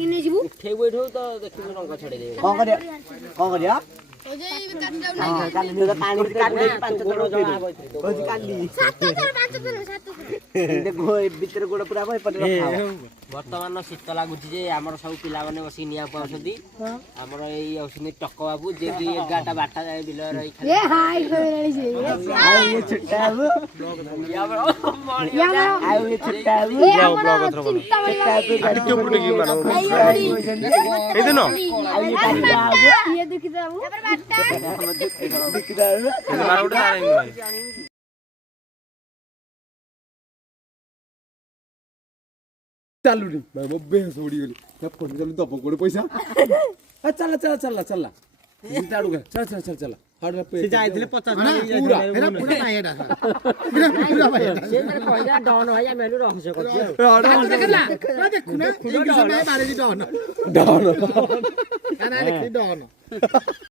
इने जीवु उठे बैठो तो देखिबो रंग छाड़ी देबे कौन करिया ओजे काट जाउ हां ना काली ने पानी काली 5 थोड़ा जणा कोजी काली 7 थर 5 थर 7 थर देखो भीतर गोड़ पूरा भाई पट रखा वर्तमान शीत लागुची जे हमर सब पिला माने बसी निया पाउछदी हमर एई औसनी टक्क बाबू जे कि 11टा 12टा जाय बिल रही खाली ए हाय होइराणी से आउ ये छुट्टा अब आउ ये छुट्टा अब ब्लॉग चिंता गाड़ी के ऊपर की मानो ए देनो आउ ये गाड़ी अब ये दुखी बाबू दिख रहा है मारो उठा रहे चालू रे बाबा बेस उडी गेली त्या फोन चालू दबो कोड पैसा चला चला चला चला ताडू गे चल चल चल चला हाडला पे जायଥିଲେ 50 पूरा हेरा पूरा नाही एटा पूरा भाई एटा से माने पहिला डन भाई हम हेलु रहस्य करछि देखला देखु ना ई समय बारे जी डन डन काना देखि डन